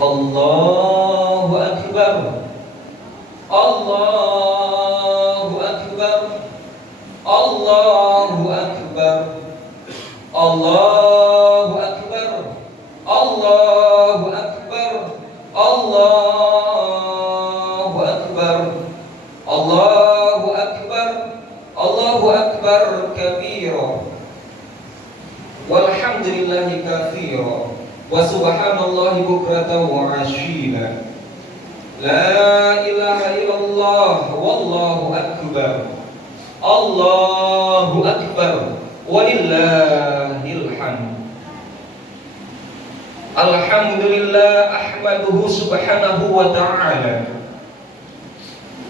Allahu Akbar. Allahu Akbar. Allahu Akbar. Allahu Akbar. Allahu Akbar. Allahu Akbar. Allahu Akbar. Allahu Akbar kabira. Walhamdulillahi katsira. Wa subhanallahi bukratan wa asyila. La ilaha illallah wallahu akbar. Allahu akbar walillahil hamd. Alhamdulillah ahmaduhu subhanahu wa ta'ala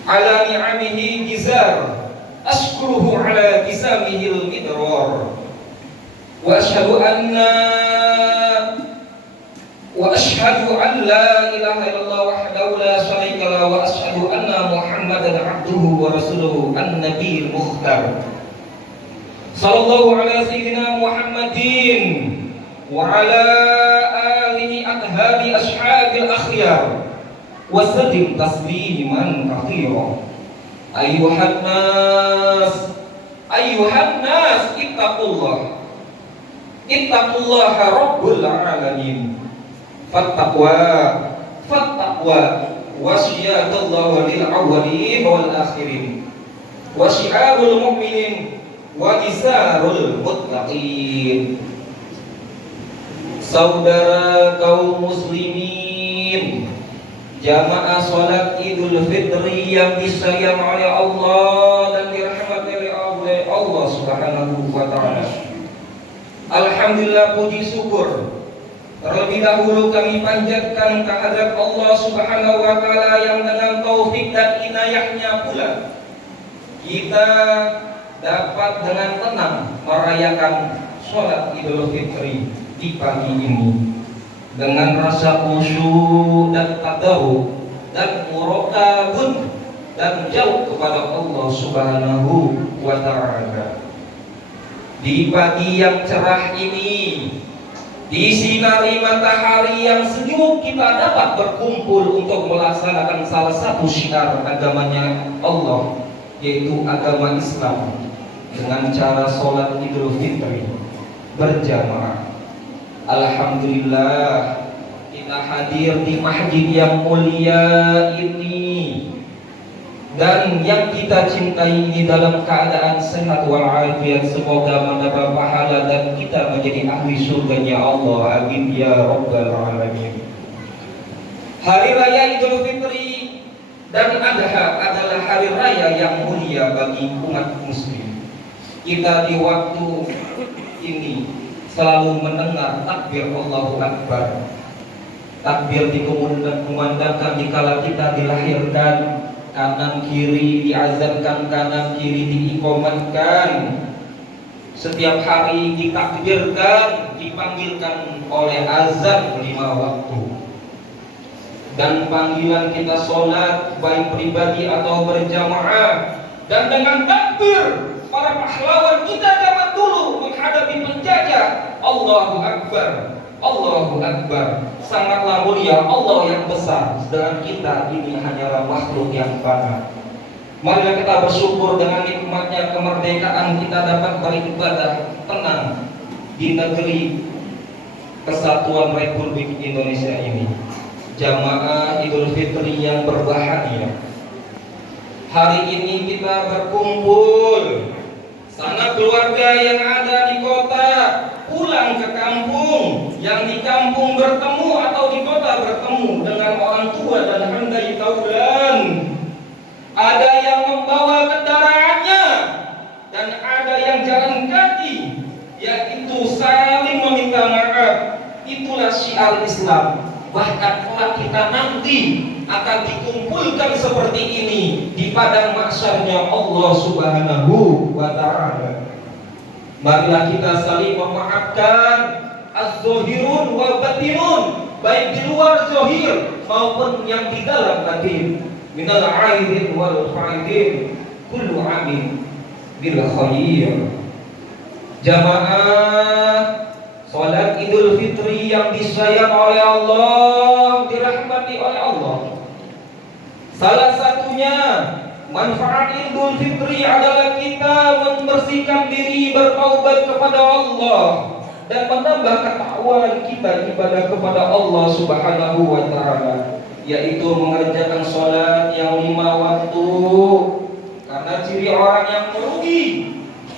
ala ni'amihi gizar, ashkuruhu ala gizamihil midrar. Wa ashhadu an la ilaha illallah wahdahu la syarika lah, wa ashhadu anna Muhammadan abduhu wa rasuluhu an-nabiyil mukhtar. Sallallahu ala sayyidina Muhammadin wa ala alihi athabi ashabil akhyar wa sallim tasliman katsira. Ayyuhan nas ittaqullaha rabbul alamin. Fattaqwa wasiyatullah lil awwalin wal akhirin wa syiarul mu'minin wa izarul muttaqin. Saudara kaum muslimin, jamaah salat Idul Fitri yang disayang oleh Allah dan dirahmati oleh Allah Subhanahu wa taala. Alhamdulillah, puji syukur terlebih dahulu kami panjatkan kehadrat Allah Subhanahu wa taala yang dengan taufik dan inayahnya pula kita dapat dengan tenang merayakan sholat Idul Fitri di pagi ini dengan rasa khusyuk dan tadarruk dan muraqabah dan jauh kepada Allah Subhanahu wa taala. Di pagi yang cerah ini, disinari matahari yang sejuk, kita dapat berkumpul untuk melaksanakan salah satu syiar agamanya Allah, yaitu agama Islam, dengan cara sholat Idul Fitri berjamaah. Alhamdulillah, kita hadir di masjid yang mulia ini dan yang kita cintai ini dalam keadaan sehat walafiat. Semoga mendapat pahala dan kita menjadi ahli surganya Allah. Amin ya rabbal alamin. Hari raya Idul Fitri dan Adha adalah hari raya yang mulia bagi umat muslim. Kita di waktu ini selalu mendengar takbir Allahu Akbar. Takbir dikumandangkan dikala kita dilahirkan, kanan kiri diazankan, kanan kiri diiqamatkan. Setiap hari ditakbirkan, dipanggilkan oleh azan 5 waktu. Dan panggilan kita sholat baik pribadi atau berjamaah, dan dengan takbir para pahlawan kita zaman dulu menghadapi penjajah. Allahu Akbar, Allahu Akbar. Sangatlah mulia Allah yang besar, sedangkan kita ini hanyalah makhluk yang fana. Marilah kita bersyukur dengan nikmatnya kemerdekaan kita dapat beribadah tenang di negeri Kesatuan Republik Indonesia ini. Jamaah Idul Fitri yang berbahagia, hari ini kita berkumpul. Sanak keluarga yang ada di kota pulang ke kampung, yang di kampung bertemu atau di kota bertemu dengan orang tua dan handai taulan. Ada yang membawa kendaraannya dan ada yang jalan kaki, yaitu saling meminta maaf. Itulah syiar Islam. Bahkan kelak kita nanti akan dikumpulkan seperti ini di padang mahsyarnya Allah Subhanahu wa ta'ala. Marilah kita saling memaafkan, az-zahirun wal batinun, baik di luar zahir maupun yang di dalam batin. Minal aidin wal faidin, kullu amin bil khair. Jamaah salat Idul Fitri yang disayang oleh Allah, dirahmati oleh Allah. Salah satunya manfaat Idul Fitri adalah kita membersihkan diri, bertaubat kepada Allah dan menambah ketakwaan kita ibadah kepada Allah Subhanahu wa taala, yaitu mengerjakan sholat yang 5 waktu. Karena ciri orang yang merugi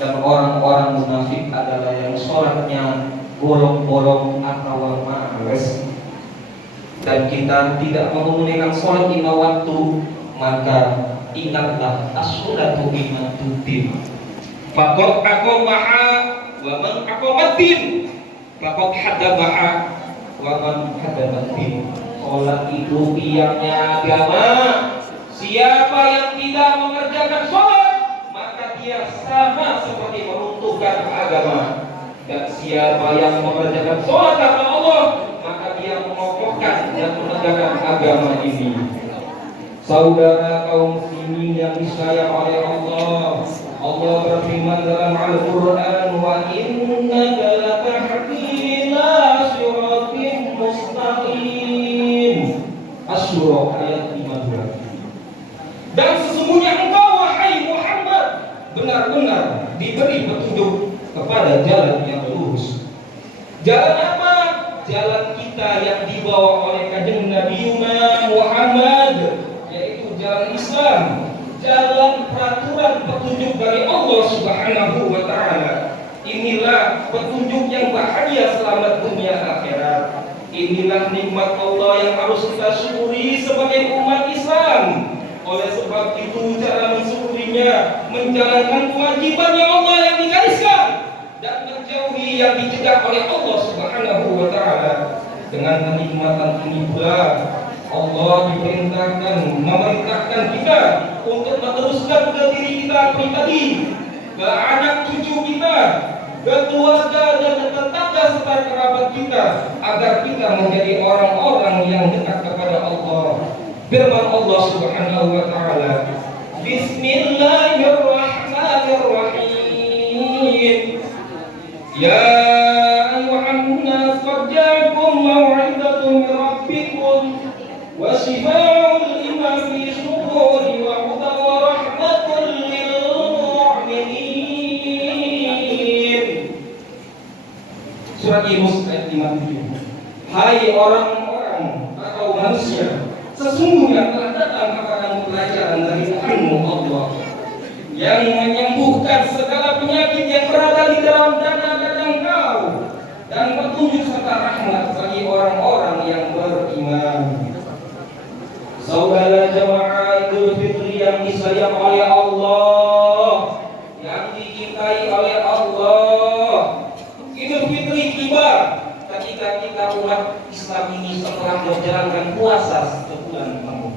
dan orang-orang munafik adalah yang sholatnya bolong-bolong atau males. Dan kita tidak menunaikan sholat 5 waktu, maka ingatlah as-sholatu imaduddin. Faqad aqamaha wa man aqamaddin, faqad hadabaha wa man hadabaddin. Sholat itu tiangnya agama. Siapa yang tidak mengerjakan sholat, maka dia sama seperti meruntuhkan agama. Dan siapa yang mengerjakan sholat karena Allah, maka dia mengokohkan dan menegakkan agama ini. Saudara kaum muslimin yang disayang oleh Allah, Allah berfirman dalam Al-Quran, wa innaka latahdi ila siratin mustaqim. Asy-Syura ayat 15. Dan sesungguhnya engkau wahai Muhammad benar-benar diberi petunjuk kepada jalan yang lurus. Jalan apa? Jalan kita yang dibawa oleh kanjeng Nabi Muhammad, yaitu jalan Islam, jalan peraturan petunjuk dari Allah Subhanahu wa taala. Inilah petunjuk yang bahagia selamat dunia akhirat. Inilah nikmat Allah yang harus kita syukuri sebagai umat Islam. Oleh sebab itu cara mensyukurinya menjalankan kewajiban yang Allah yang digariskan dan menjauhi yang dicegah oleh Allah Subhanahu wa taala. Dengan kenikmatan ini pula Allah memerintahkan kita untuk meneruskan ke diri kita pribadi, ke anak cucu kita, ke keluarga dan tetangga serta kerabat kita, agar kita menjadi orang-orang yang dekat kepada Allah. Firman Allah Subhanahu wa taala, Bismillahirrahmanirrahim. Ya ayyuhan nas qad ja'akum maw'idatun min rabbikum wa shifaa'un lima fi suduri wa hudan wa rahmatun lil mu'minin. Surat Yunus ayat 57. Hai orang-orang atau manusia, sesungguhnya telah datang kepadamu pelajaran dari Tuhanmu Allah yang menyembuhkan segala penyakit yang berada di dalam dada engkau dan petunjuk serta rahmat bagi orang-orang yang beriman. Saudara jemaah Idul Fitri yang disayang oleh Allah, yang dicintai oleh Allah, Idul Fitri tiba ketika kita umat Islam ini setelah menjalankan puasa sebulan penuh.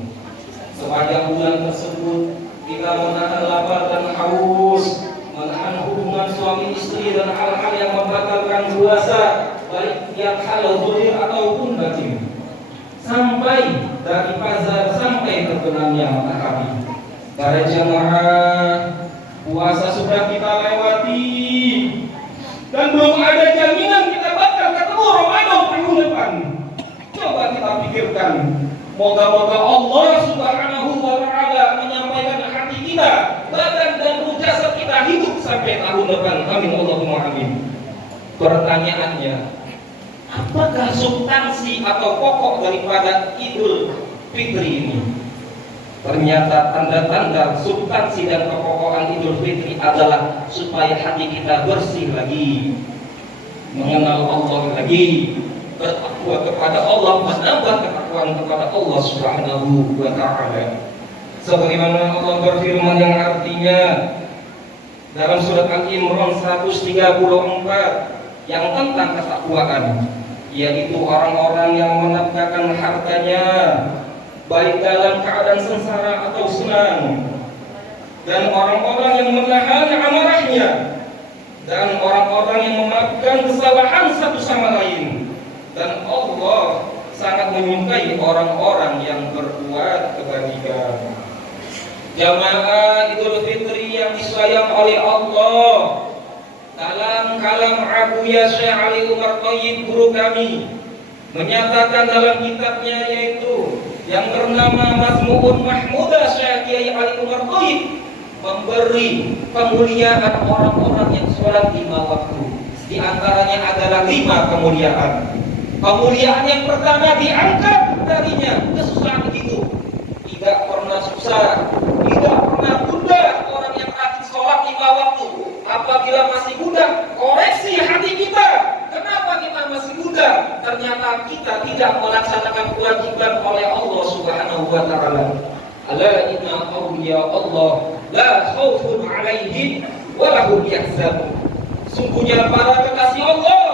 Sepanjang bulan tersebut kita menahan lapar dan haus, menahan hubungan suami istri dan hal-hal yang membatalkan puasa, baik yang halal zahir ataupun batin. Sampai dari pasar sampai terbenamnya matahari. Para jamaah, puasa sudah kita lewati dan belum ada jaminan kita bakal ketemu Ramadan tahun depan. Coba kita pikirkan, moga-moga Allah Subhanahu wa taala menyampaikan hati kita, badan dan ruh jasad kita hidup sampai tahun depan. Amin Allahumma amin. Pertanyaannya, apakah substansi atau pokok daripada Idul Fitri ini? Ternyata tanda-tanda substansi dan kepokokan Idul Fitri adalah supaya hati kita bersih lagi, mengenal Allah lagi, bertakwa kepada Allah, menambah ketakwaan kepada Allah Subhanahu wa taala. Sebagaimana Allah berfirman yang artinya dalam surat Al-Imran 134 yang tentang ketakwaan, yaitu orang-orang yang menafkahkan hartanya baik dalam keadaan sengsara atau senang, dan orang-orang yang menahan amarahnya, dan orang-orang yang memaafkan kesalahan satu sama lain. Dan Allah sangat menyukai orang-orang yang berbuat kebajikan. Jamaah Idul Fitri yang disayang oleh Allah, dalam kalam Abu Yasya Ali Umar Thayyib guru kami, menyatakan dalam kitabnya, yaitu yang bernama Mazmu'un Mahmudah Syekh Kiai Ali Umar Thayyib, memberi kemuliaan orang-orang yang sholat 5 waktu. Di antaranya adalah 5 kemuliaan. Kemuliaan yang pertama diangkat darinya kesusahan itu. Tidak pernah susah, tidak pernah bunda orang yang rajin sholat 5 waktu. Apabila masih muda, koreksi hati kita. Kenapa kita masih muda? Ternyata kita tidak melaksanakan kewajiban oleh Allah Subhanahu wa taala. Ala inna awliya Allah la khaufun 'alaihim wa lahum yahzanun. Sungguhnya para kekasih Allah,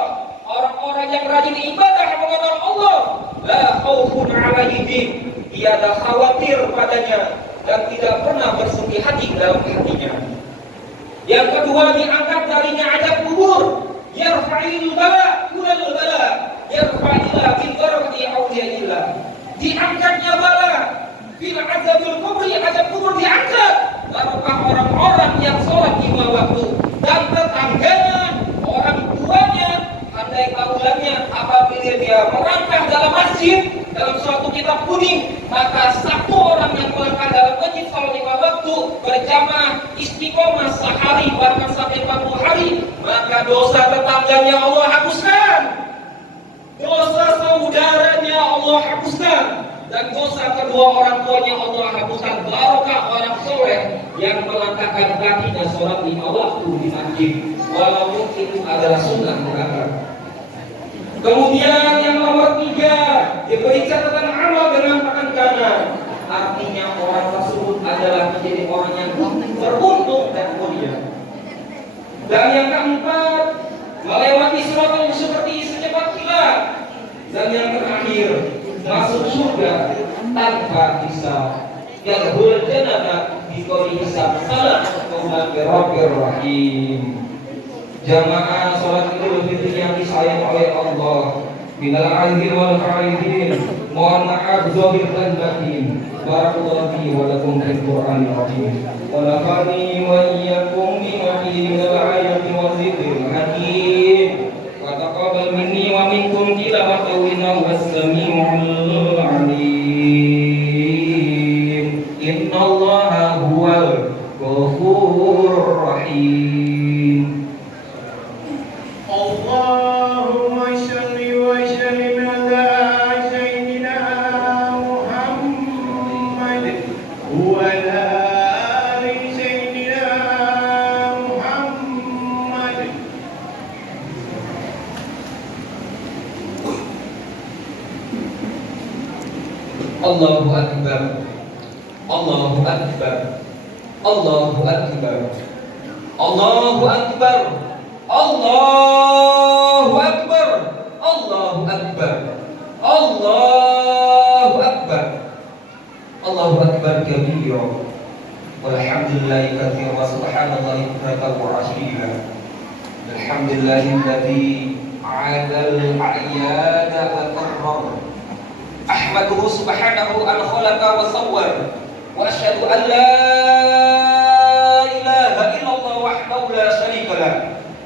orang-orang yang rajin ibadah mengenal Allah, la khaufun 'alaihim, tiada khawatir padanya dan tidak pernah bersedih hati dalam hatinya. Yang kedua, diangkat darinya azab kubur. Yarfa'il bala kulal bala, yarfa'illah bil barakati awliyaillah. Diangkatnya bala bil azabil kubri, azab kubur diangkat. Barokah orang-orang yang sholat 5 waktu, dan tetangganya, orang tuanya, handai taulannya, apabila dia merangkah dalam masjid dalam suatu kitab kuning, maka satu orang yang melangkah dalam masjid sholat 5 waktu berjamaah istiqomah sehari bahkan sampai 40 hari, maka dosa tetangganya Allah hapuskan, dosa saudaranya Allah hapuskan, dan dosa kedua orang tuanya Allah hapuskan. Barokah orang soleh yang melangkahkan kakinya sholat 5 waktu di masjid, walaupun itu adalah sunnah muakkad. Kemudian yang nomor 3, diberi catatan amal dengan tangan kanan. Artinya orang tersebut adalah menjadi orang yang beruntung dan mulia. Dan yang keempat, melewati surat yang seperti secepat kilat. Dan yang terakhir, masuk surga tanpa hisab. Yadkhulul jannata bighairi hisab. Salamun Rabbir Rahim. Jamaah salat Idul Fitri yang disayang oleh Allah, minal aidin wal faidin, mohon maaf zahir dan batin. Barakallahu fi wa lakum fil Qur'anil azim. Wa nafa'ani wa iyyakum bima fihi minal ayati wa dzikril hakim. Wa taqabbal minni wa minkum tilawatahu innahu was-sami'ul 'alim. Innallaha huwal ghafurur rahim. Allahumma shalli wa sallim ala sayyidina Muhammad wa ala ali sayyidina Muhammad. Allahu Akbar, Allahu Akbar, Allahu Akbar, Allahu Akbar, Allahu Akbar, Allahu Akbar, Allahu Akbar, Allahu Akbar kabira, walhamdulillahi katsira wa subhanallahi bukratan wa asila. Alhamdulillahilladzi 'adal a'yada wa karram. Ahmaduhu subhanahu an khalaqa wa sawwar, wa asyhadu an la ilaha illallah wahdahu la syarika lah,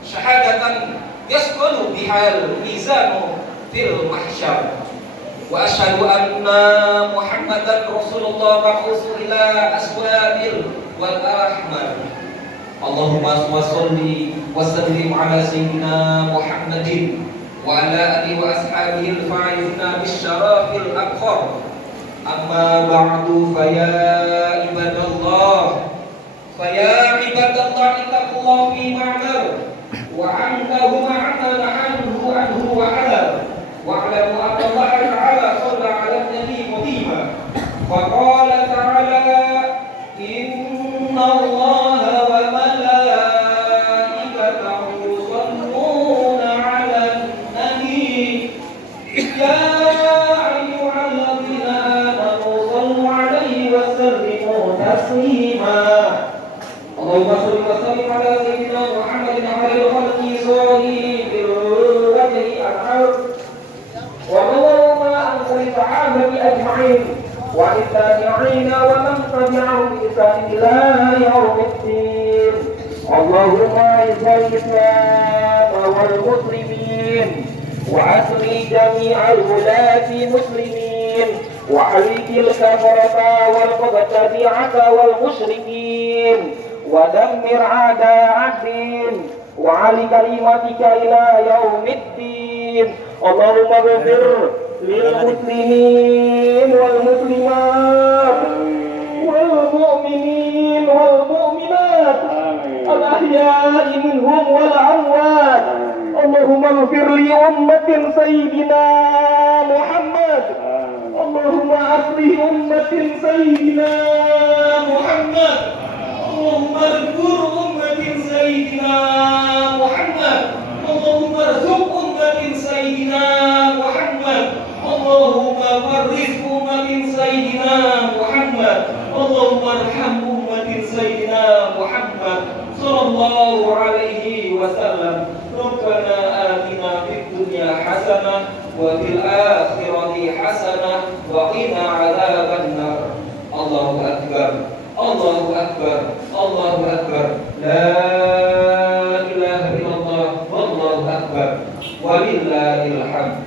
syahadatan yasqalu bihal mizanu fil mahsyar. Wa asyhadu anna Muhammadan Rasulullah mab'utsu ila aswabil wal rahmah. Allahumma shalli wa sallim ala sayyidina Muhammadin wa ala alihi wa ashabihi al-faizina bisyarafil aqfar. Amma ba'du, faya ibadallah, faya ibadallah, ittaqullah fi ma'mar wa antahu ma'aman anhu wa ala wa'lamu anna Allah ta'ala shalla 'ala an-nabi qadima fa qala ta'ala inna Allah wa malaikatahu yusalluna 'alan nabi ya ayyuhalladzina amanu sallu 'alaihi wa sallimu taslima. Allahumma shalli wa sallim ala sayyidina Muhammadin wa ala alihi sahibil wajhi al-'arb wa Allahumma anqil sahabati ajma'in wa ittabi'ina wa man tabi'ahum bi ihsan ila yaumiddin. Allahumma izzil islam wal muslimin وأسري جميع الولاة مسلمين وعليك الكفرة والمبتدعة والمشركين ودمر أعداء الدين وعلي كلمتك إلى يوم الدين. اللهم اغفر للمسلمين والمسلمات والمؤمنين والمؤمنات الأحياء منهم والأموات. اللهم اغفر لأمة سيدنا محمد. اللهم أصلح أمة سيدنا محمد. اللهم اذكر أمة سيدنا محمد. اللهم ارزق أمة سيدنا محمد. اللهم فرج أمة سيدنا محمد. اللهم ارحم أمة سيدنا محمد صلى الله عليه وسلم. ربنا آتنا في الدنيا حسنة وفي الآخرة حسنة وقنا عذاب النار. الله أكبر الله أكبر الله أكبر لا إله إلا الله والله أكبر ولله الحمد.